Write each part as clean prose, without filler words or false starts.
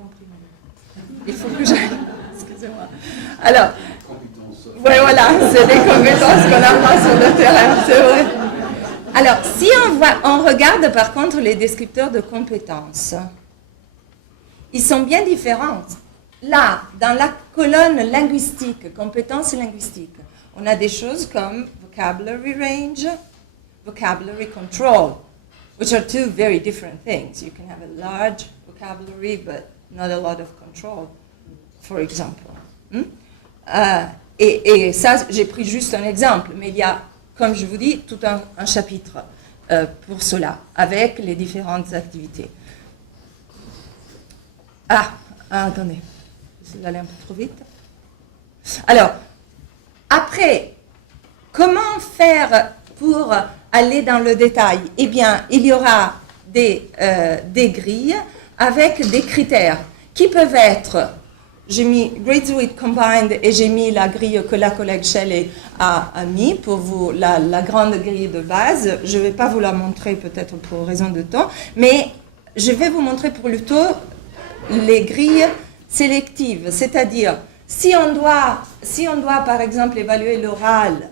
compris. Il faut que j'aille. Excusez-moi. Alors, ouais, voilà, c'est des compétences qu'on apprend sur le terrain, c'est vrai. Alors, si on regarde par contre les descripteurs de compétences, ils sont bien différents. Là, dans la colonne linguistique, compétences linguistiques, on a des choses comme vocabulary range, vocabulary control, which are two very different things. You can have a large vocabulary, but not a lot of control, for example. Et ça, j'ai pris juste un exemple, mais il y a, comme je vous dis, tout un chapitre pour cela, avec les différentes activités. Attendez, je vais aller un peu trop vite. Alors, après, comment faire pour aller dans le détail? Eh bien, il y aura des grilles avec des critères qui peuvent être, j'ai mis Graduate Combined et j'ai mis la grille que la collègue Shelley a mis pour vous, la grande grille de base. Je ne vais pas vous la montrer peut-être pour raison de temps, mais je vais vous montrer plutôt les grilles sélectives, c'est-à-dire si on doit par exemple évaluer l'oral,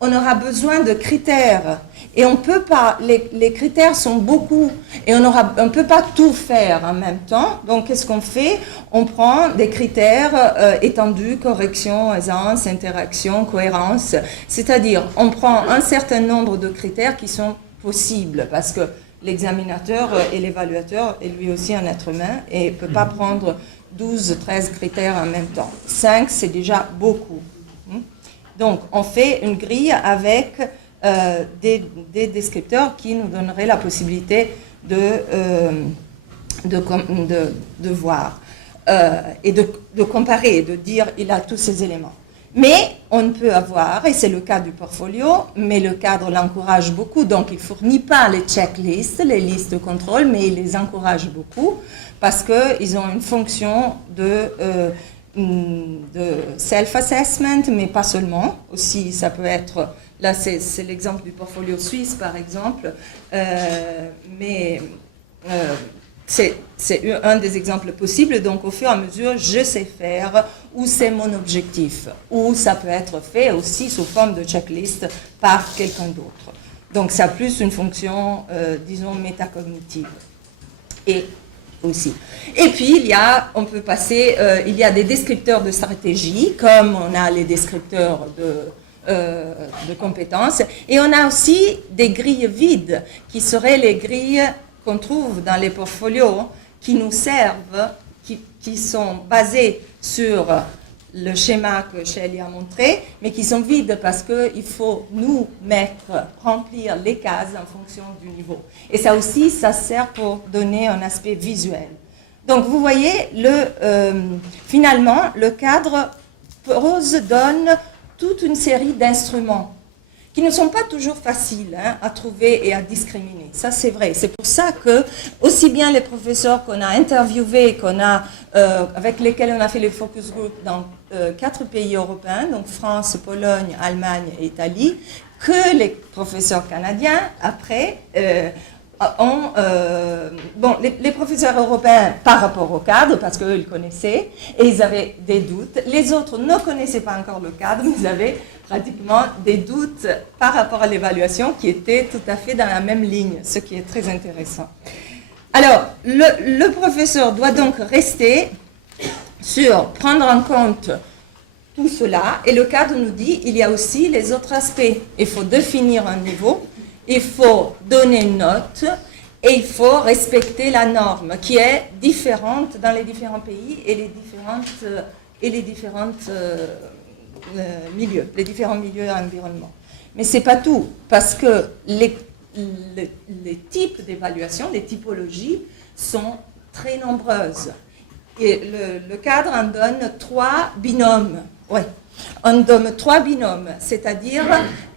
on aura besoin de critères et on peut pas, les critères sont beaucoup et on ne peut pas tout faire en même temps. Donc qu'est-ce qu'on fait? On prend des critères étendus, correction, aisance, interaction, cohérence, c'est-à-dire on prend un certain nombre de critères qui sont possibles parce que l'examinateur et l'évaluateur est lui aussi un être humain et ne peut pas prendre 12, 13 critères en même temps. 5, c'est déjà beaucoup. Donc, on fait une grille avec des descripteurs qui nous donneraient la possibilité de voir et de comparer, de dire il a tous ces éléments. Mais on peut avoir, et c'est le cas du portfolio, mais le cadre l'encourage beaucoup, donc il ne fournit pas les checklists, les listes de contrôle, mais il les encourage beaucoup parce qu'ils ont une fonction de self-assessment, mais pas seulement. Aussi, ça peut être, là c'est l'exemple du portfolio suisse par exemple, mais c'est un des exemples possibles. Donc au fur et à mesure, je sais faire, ou c'est mon objectif, ou ça peut être fait aussi sous forme de checklist par quelqu'un d'autre. Donc ça a plus une fonction, disons, métacognitive. Et aussi. Et puis, on peut passer, il y a des descripteurs de stratégie, comme on a les descripteurs de compétences, et on a aussi des grilles vides, qui seraient les grilles qu'on trouve dans les portfolios, qui nous servent, qui sont basées sur le schéma que Shelley a montré, mais qui sont vides parce qu'il faut nous remplir les cases en fonction du niveau. Et ça aussi, ça sert pour donner un aspect visuel. Donc vous voyez, finalement, le cadre PROSE donne toute une série d'instruments qui ne sont pas toujours faciles à trouver et à discriminer. Ça, c'est vrai. C'est pour ça que, aussi bien les professeurs qu'on a interviewés, avec lesquels on a fait les focus group dans 4 pays européens, donc France, Pologne, Allemagne et Italie, que les professeurs canadiens, après, les professeurs européens par rapport au cadre, parce qu'eux, ils connaissaient, et ils avaient des doutes. Les autres ne connaissaient pas encore le cadre, mais ils avaient pratiquement des doutes par rapport à l'évaluation qui étaient tout à fait dans la même ligne, ce qui est très intéressant. Alors, le professeur doit donc rester sur prendre en compte tout cela, et le cadre nous dit il y a aussi les autres aspects. Il faut définir un niveau, il faut donner une note, et il faut respecter la norme qui est différente dans les différents pays et les différents milieux et environnements. Mais ce n'est pas tout, parce que les types d'évaluation, les typologies sont très nombreuses. Et le cadre en donne 3 binômes. Ouais. On donne 3 binômes, c'est-à-dire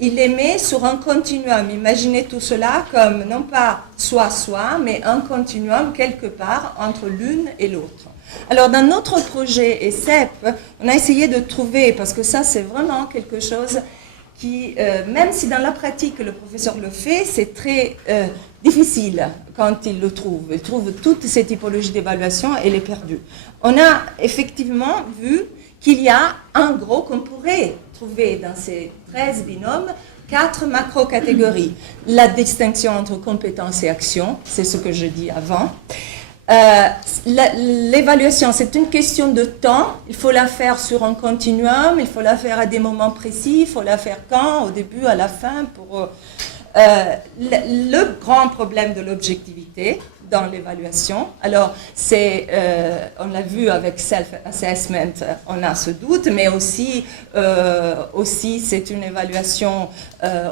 il les met sur un continuum. Imaginez tout cela comme non pas soit, mais un continuum quelque part entre l'une et l'autre. Alors dans notre projet ESSEP, on a essayé de trouver, parce que ça c'est vraiment quelque chose qui, même si dans la pratique le professeur le fait, c'est très difficile quand il le trouve. Il trouve toutes ces typologies d'évaluation et les perdu. On a effectivement vu qu'il y a en gros qu'on pourrait trouver dans ces 13 binômes 4 macro-catégories. La distinction entre compétences et actions, c'est ce que je dis avant. L'évaluation, c'est une question de temps. Il faut la faire sur un continuum, il faut la faire à des moments précis, il faut la faire quand, au début, à la fin. Le grand problème de l'objectivité dans l'évaluation, alors on l'a vu avec self-assessment, on a ce doute, mais aussi c'est une évaluation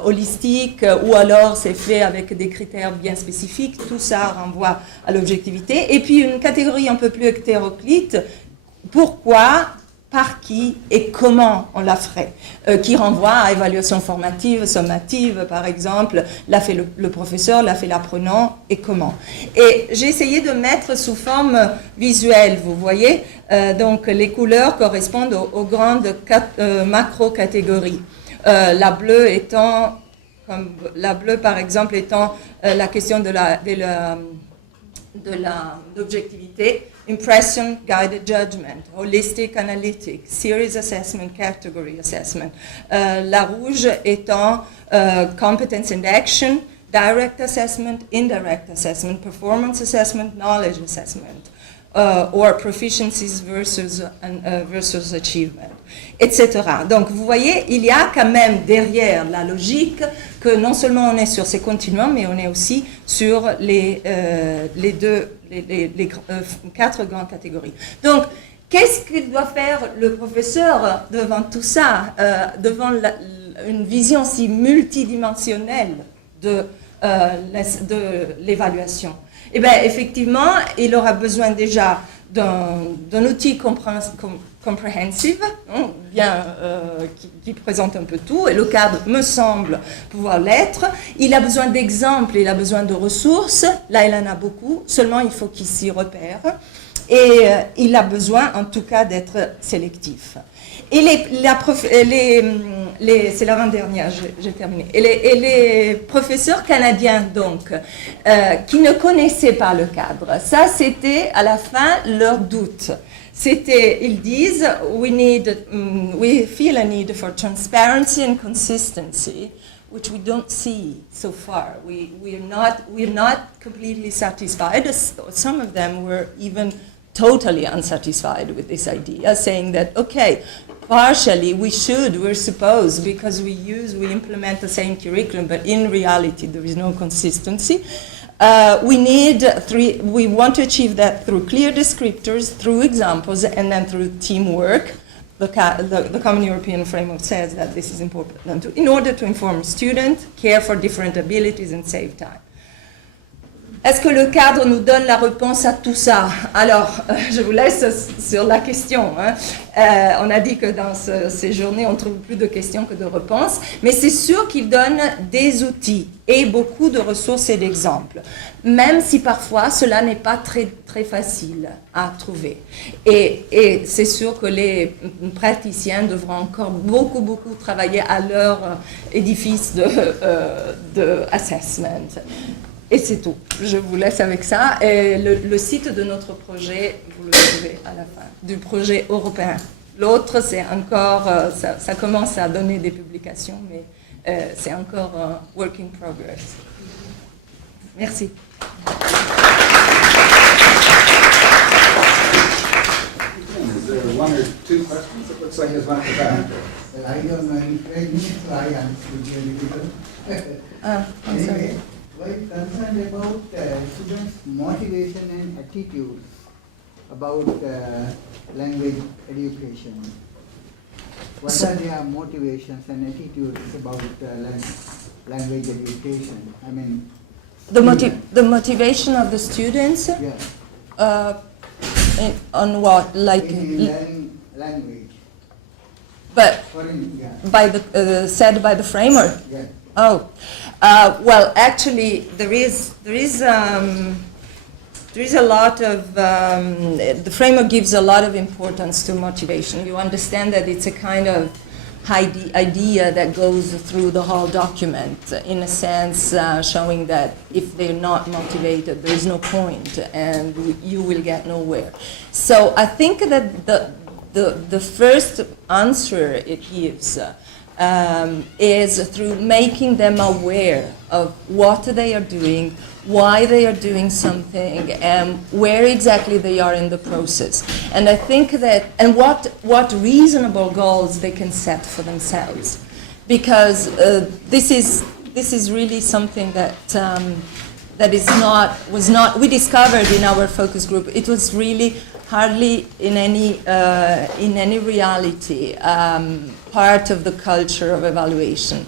holistique ou alors c'est fait avec des critères bien spécifiques, tout ça renvoie à l'objectivité. Et puis une catégorie un peu plus hétéroclite, pourquoi, par qui et comment on la ferait, qui renvoie à évaluation formative, sommative, par exemple, l'a fait le professeur, l'a fait l'apprenant, et comment. Et j'ai essayé de mettre sous forme visuelle, vous voyez, donc les couleurs correspondent aux grandes macro-catégories. La bleue étant, par exemple, étant la question de l'objectivité. Impression, guided judgment, holistic analytic, series assessment, category assessment. La rouge étant competence and action, direct assessment, indirect assessment, performance assessment, knowledge assessment, or proficiencies versus achievement, etc. Donc vous voyez, il y a quand même derrière la logique que non seulement on est sur ces continuums, mais on est aussi sur les 4 grandes catégories. Donc, qu'est-ce qu'il doit faire le professeur devant tout ça, devant une vision si multidimensionnelle de l'évaluation? Eh bien, effectivement, il aura besoin déjà d'un outil comprehensive, qui présente un peu tout, et le cadre me semble pouvoir l'être. Il a besoin d'exemples, il a besoin de ressources, là il en a beaucoup, seulement il faut qu'il s'y repère, et il a besoin en tout cas d'être sélectif. Et c'est l'avant-dernière, j'ai terminé. Et les professeurs canadiens, donc, qui ne connaissaient pas le cadre, ça c'était à la fin leur doute. Ils disent, we feel a need for transparency and consistency, which we don't see so far. We're not completely satisfied. Some of them were even totally unsatisfied with this idea, saying that, okay, partially we're supposed, because we implement the same curriculum, but in reality there is no consistency. We want to achieve that through clear descriptors, through examples, and then through teamwork. The Common European Framework says that this is important in order to inform students, care for different abilities, and save time. Est-ce que le cadre nous donne la réponse à tout ça? Alors, je vous laisse sur la question. On a dit que dans ces journées, on trouve plus de questions que de réponses, mais c'est sûr qu'il donne des outils et beaucoup de ressources et d'exemples, même si parfois cela n'est pas très, très facile à trouver. Et c'est sûr que les praticiens devront encore beaucoup, beaucoup travailler à leur édifice de assessment. Et c'est tout. Je vous laisse avec ça. Et le site de notre projet, vous le trouvez à la fin, du projet européen. L'autre, c'est encore, ça commence à donner des publications, mais c'est encore un work in progress. Merci. Is there one or two questions? It looks like there's one at the back. I don't know if I understood your difficult. Anyway, we're concerned about students' motivation and attitudes about language education. What are their motivations and attitudes about language education? I mean, the motivation of the students. Yeah. On what, like in learning language. But Yeah. by the said by the framework. Yeah. Oh, well, actually, there is a lot of the framework gives a lot of importance to motivation. You understand that it's a kind of idea that goes through the whole document, in a sense showing that if they're not motivated, there is no point and you will get nowhere. So I think that the first answer it gives is through making them aware of what they are doing, why they are doing something, and where exactly they are in the process. And I think that, and what reasonable goals they can set for themselves. Because this is really something that was not, we discovered in our focus group, it was really hardly in any reality part of the culture of evaluation.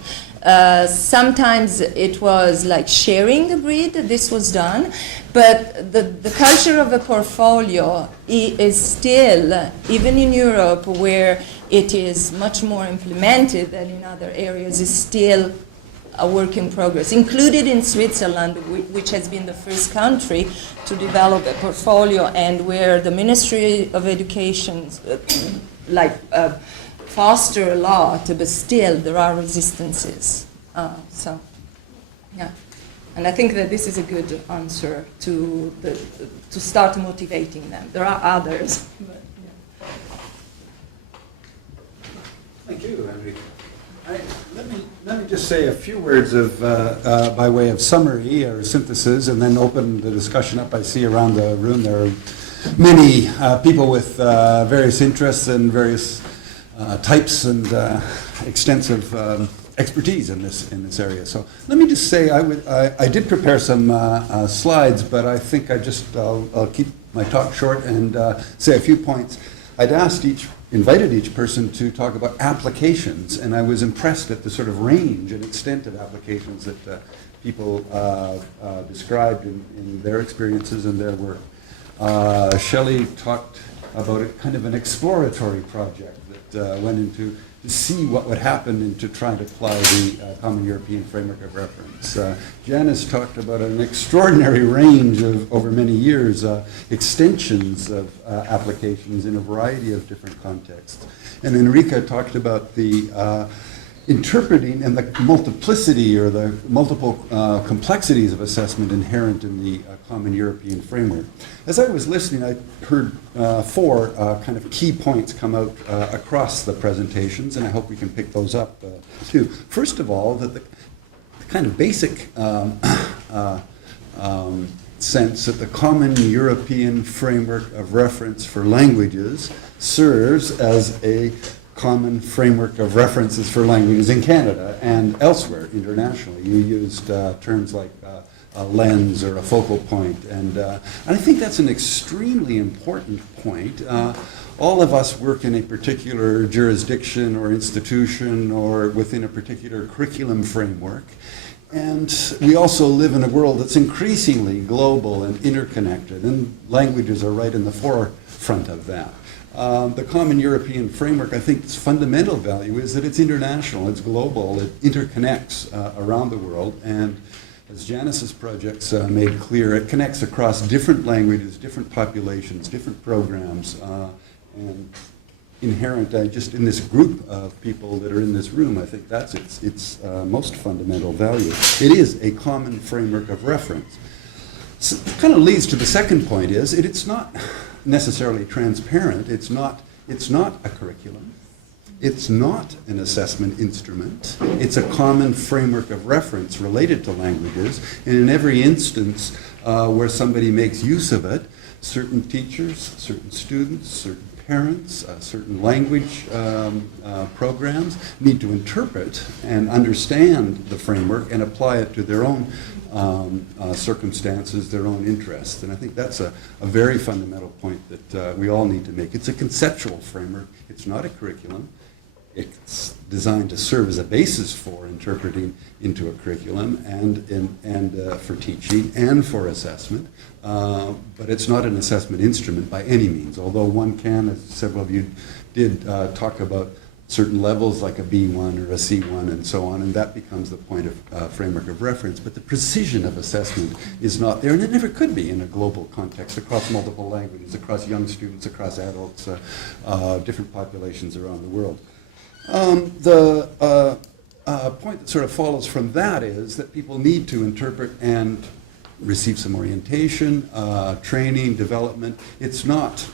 Sometimes it was like sharing the grid, this was done, but the culture of a portfolio is still, even in Europe where it is much more implemented than in other areas, is still a work in progress, included in Switzerland, which has been the first country to develop a portfolio and where the Ministry of Education foster a lot, but still there are resistances. So, yeah. And I think that this is a good answer to start motivating them. There are others. But, yeah. Thank you, Enrique. Let me just say a few words of by way of summary or synthesis, and then open the discussion up. I see around the room there are many people with various interests and various types and extensive expertise in this area. So let me just say I did prepare some slides, but I think I'll keep my talk short and say a few points. I'd invited each person to talk about applications, and I was impressed at the sort of range and extent of applications that people described in their experiences and their work. Shelley talked about kind of an exploratory project that went into to see what would happen into trying to apply the Common European Framework of Reference. Janice talked about an extraordinary range of, over many years, extensions of applications in a variety of different contexts. And Enrique talked about the interpreting and the multiplicity or the multiple complexities of assessment inherent in the Common European Framework. As I was listening, I heard four kind of key points come out across the presentations, and I hope we can pick those up too. First of all, that the kind of basic sense that the Common European Framework of Reference for languages serves as a common framework of references for languages in Canada and elsewhere internationally. You used terms like a lens or a focal point, and I think that's an extremely important point. All of us work in a particular jurisdiction or institution or within a particular curriculum framework, and we also live in a world that's increasingly global and interconnected, and languages are right in the forefront of that. The Common European Framework, I think its fundamental value is that it's international, it's global, it interconnects around the world, and as Janice's projects made clear, it connects across different languages, different populations, different programs, and inherent just in this group of people that are in this room, I think that's its most fundamental value. It is a common framework of reference. So it kind of leads to the second point is it's not necessarily transparent. It's not a curriculum. It's not an assessment instrument. It's a common framework of reference related to languages. And in every instance where somebody makes use of it, certain teachers, certain students, certain parents, certain language programs need to interpret and understand the framework and apply it to their own circumstances, their own interests. And I think that's a very fundamental point that we all need to make. It's a conceptual framework. It's not a curriculum. It's designed to serve as a basis for interpreting into a curriculum and for teaching and for assessment. But it's not an assessment instrument by any means, although one can, as several of you did, talk about certain levels like a B1 or a C1 and so on, and that becomes the point of framework of reference. But the precision of assessment is not there, and it never could be in a global context across multiple languages, across young students, across adults, different populations around the world. The point that sort of follows from that is that people need to interpret and receive some orientation, training, development. It's not